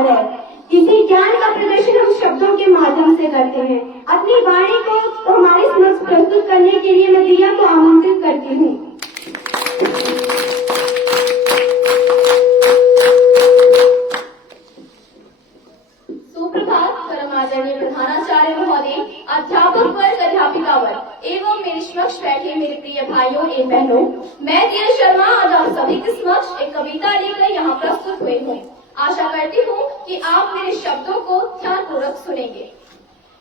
है। इसी ज्ञान का प्रदर्शन हम शब्दों के माध्यम से करते हैं। अपनी वाणी को तो हमारे समक्ष प्रस्तुत करने के लिए मैं दिया को आमंत्रित करती हूँ। आदरणीय प्रधानाचार्य महोदय, अध्यापक वर्ग, अध्यापिका वर्ग एवं मेरे समक्ष बैठे मेरे प्रिय भाइयों एवं बहनों, मैं धीरज शर्मा आज आप सभी के समक्ष एक कविता लेकर यहाँ प्रस्तुत हुई हूँ। आशा करती हूँ कि आप मेरे शब्दों को ध्यानपूर्वक सुनेंगे।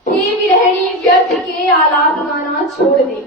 हे विरहणी व्यर्थ के आलाप गाना छोड़ दे,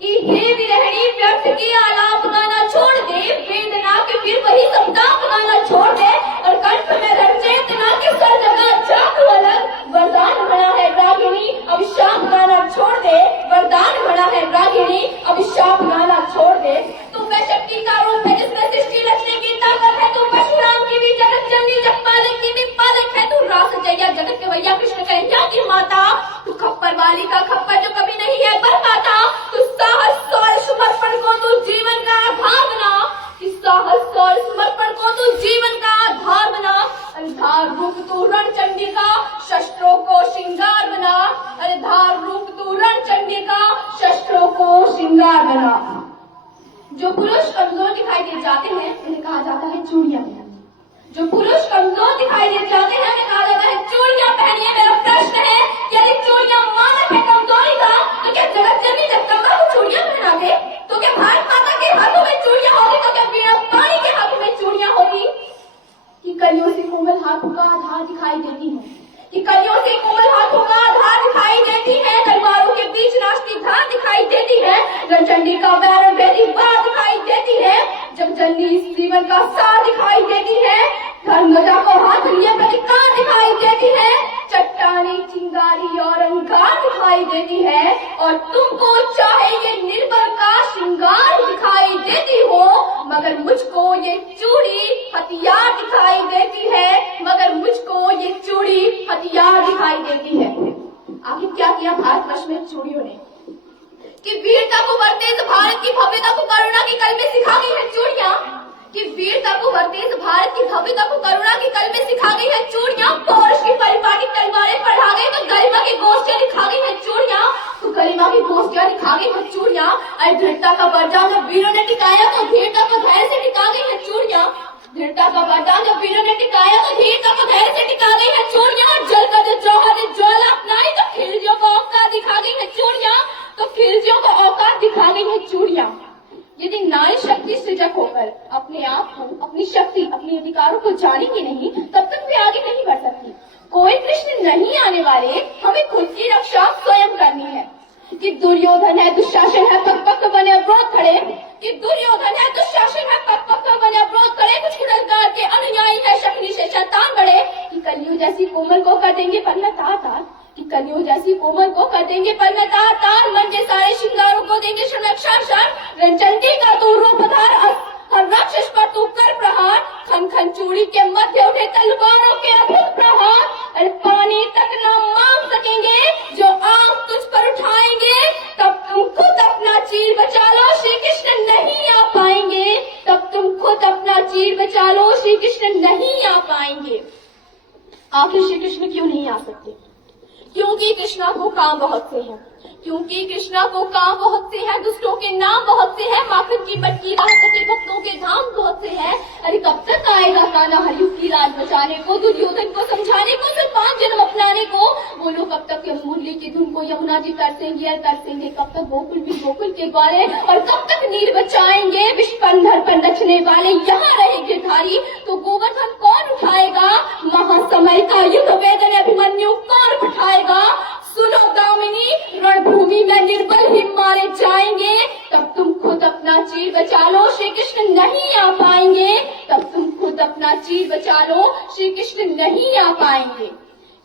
कि हे विरहणी व्यर्थ के आलाप गाना छोड़ दे, वेदना के फिर वही संताप गाना छोड़ दे, और कंठ में रंचेतना के सर जगह जाग अलग वरदान भरा है रागिनी, अभिशाप गाना छोड़ दे, वरदान भरा है रागिनी, अभिशाप गाना छोड़ दे। तू मैं शक्ति का रूप है जिसमें सृष्टि रचने की ताकत है, तू परशुराम की भी जगत जननी, जगपालक की भी पालक है, तू रास जया जगत के भैया कृष्ण कन्हैया की माता, तू खप्पर वाली का खप्पर जो कभी नहीं है पर पाता, तू साहस और समर्पण को तू जीवन का आधार बना, साहस और समर्पण को तू जीवन का आधार बना, अंधार रूप तू रणचंडी का शस्त्रों को श्रृंगार बना, अंधार रूप तू रणचंडी का शस्त्रों को श्रृंगार बना। जो पुरुष कमजोर दिखाई दे जाते हैं उन्हें कहा जाता है चूड़ियां पहनिए, जो पुरुष कमजोर दिखाई दे जाते हैं उन्हें कहा जाता है चूड़ियां पहनिए। मेरा प्रश्न है, यदि चूड़ियां मानक है कमजोरी का, तो क्या जगत जननी जगदम्बा को चूड़ियां पहना दे? तो क्या भारत माता के हाथों में चूड़ियां होगी? तो क्या वीणा पानी के हाथों में चूड़ियां होगी? कि कलियों से कोमल हाथों का आधार दिखाई देती है, कि कलियों से कोमल हाथों का आधार दिखाई देती है, तलवारों के बीच नाचती धार दिखाई देती है, रणचंडी का वैरव भेदी बात दिखाई देती है, जब जननी इस जीवन का सार दिखाई देती है, धर्मजा को हाथ लिए प्रतिकार दिखाई देती है, चट्टाने चिंगारी और अंगार दिखाई देती है, और तुमको चाहे ये निर्बल का श्रृंगार दिखाई देती हो, मगर मुझको ये चूड़ी हथियार दिखाई देती है, मगर मुझको ये चूड़ी हथियार दिखाई देती है। आखिर क्या किया भारतवर्ष में चूड़ियों ने, कि वीरता को बरतेज भारत की भव्यता को करुणा की कल में सिखा गई है चूड़ियां, कि वीरता को बरतेज भारत की भव्यता को करुणा की कल में सिखा गई है चूड़ियां, पौरुष की परिपाटी तलवारें पढ़ा गई तो गरिमा की गोष्ठियां दिखा गई है चूड़ियां, तो गरिमा की गोष्ठियां दिखा गई है चूड़ियां, और धीरता का बरदान जब वीरों ने टिकाया तो धीरता को धैर्य से टिका गई है चूड़ियां, धीरता का बरदान जब वीरों ने टिकाया तो धीरता को धैर्य से टिका गई है चूड़ियां, और जल का जो जौहर ने ज्वाला अपनाई तो खिलजियों को औकात दिखा गई है चूड़ियां, तो खिलजियों को औकात दिखा गई है चूड़ियां। यदि नारी शक्ति सजग होकर अपने आप को, अपनी शक्ति, अपने अधिकारों को जानेंगे नहीं, तब तक वे आगे नहीं बढ़ सकती। कोई कृष्ण नहीं आने वाले, हमें खुद की रक्षा स्वयं करनी है। कि दुर्योधन है, दुशासन है, पग पग बने अवरोध खड़े, कि दुर्योधन है, दुशासन है, पग पग बने अवरोध खड़े, कुछ कुड़लकार के अनुयायी है, शक्ति से शैतान बड़े, कि कलियुग जैसी कोमल को कर देंगे पर मैं तार तार, कि कलियुग जैसी कोमल को कर देंगे पर मैं तार तार, मन के सारे श्रृंगारों को देंगे क्षण क्षण, रणचंडी का तू रूप धार, हर राक्षस पर तू कर प्रहार, खन खन चूड़ी के मध्य उठे तलवारों के अद्भुत प्रहार, अरे पानी तक न मांग सकेंगे जो आंख तुझ पर उठाएंगे, तब तुम खुद अपना चीर बचा लो, श्री कृष्ण नहीं आ पाएंगे, तब तुम खुद अपना चीर बचा लो, श्री कृष्ण नहीं आ पाएंगे। आखिर श्री कृष्ण क्यों नहीं आ सकते? क्योंकि कृष्णा को काम बहुत से हैं, क्योंकि कृष्णा को काम बहुत से है, दुष्टों के नाम बहुत से है, माखन की बटकी राह कटे भक्तों के धाम बहुत से है। अरे कब तक आएगा कान्हा हरियू की लाज बचाने को, दुर्योधन को समझाने को, सिर्फ 5 जन्म अपनाने को? बोलो कब तक मुरली की धुन को यमुना जी तरसेंगे और तरसेंगे, कब तक गोकुल भी गोकुल के ग्वाले, और कब तक नीर बचाएंगे विश्वंभर पर नचने वाले, यहाँ रहे गिरधारी तो गोवर्धन कौन उठाएगा, महासमय का युद्ध वेदन अभिमन्यु कौन उठाएगा? सुनो दामिनी, रणभूमि में निर्बल ही मारे जाएंगे, तब तुम खुद अपना चीर बचा लो, श्री कृष्ण नहीं आ पाएंगे, तब तुम खुद अपना चीर बचा लो, श्री कृष्ण नहीं आ पाएंगे।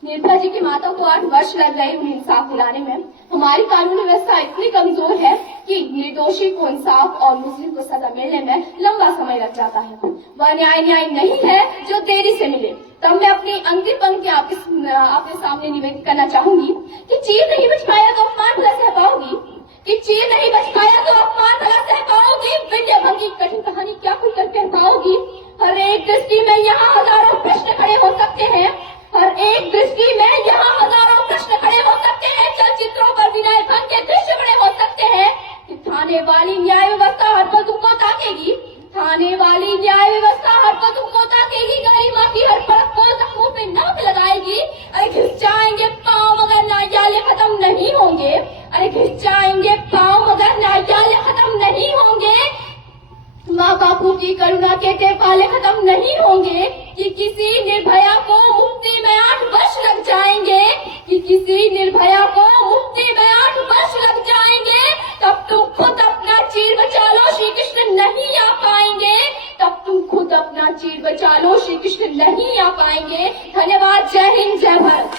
निर्भया जी की माता को 8 वर्ष लग गए उन्हें इंसाफ दिलाने में। हमारी कानूनी व्यवस्था इतनी कमजोर है कि निर्दोषी को इंसाफ और मुस्लिम को सजा मिलने में लंबा समय लग जाता है। वह न्याय नहीं है जो देरी से मिले। तब मैं अपनी अंतिम पंक्ति आपके सामने निवेदित करना चाहूंगी कि चीर नहीं बच पाया तो अपमान भला सह पाओगी, कि चीर नहीं बच पाया तो अपमान भला सह पाओगी, विद्या भंग की कठिन कहानी क्या खुल कर कह पाओगी? हर एक दृष्टि में यहाँ हजारों प्रश्न खड़े हो सकते हैं, हर एक दृष्टि में यहाँ हजारों प्रश्न खड़े हो सकते हैं। चलचित्रों पर विनय भंग के दृश्य खड़े हो सकते हैं। थाने वाली न्याय व्यवस्था हर पल तुमको ताकेगी, थाने वाली न्याय व्यवस्था हर पल तुमको ताकेगी, गरिमा की हर परत को जख्मों पे नमक लगाएगी। अरे घिस जाएंगे पाँव मगर न्यायालय खत्म नहीं होंगे, अरे घिस जाएंगे पाँव मगर न्यायालय खत्म नहीं होंगे। माँ बापू की करुणा के तेफाले खत्म नहीं होंगे कि किसी निर्भया को मुक्ति में 8 वर्ष लग जाएंगे, कि किसी निर्भया को मुक्ति में 8 वर्ष लग जाएंगे। तब तुम खुद अपना चीर बचा लो, श्री कृष्ण नहीं आ पाएंगे। तब तुम खुद अपना चीर बचा लो, श्री कृष्ण नहीं आ पाएंगे। धन्यवाद। जय हिंद, जय भारत।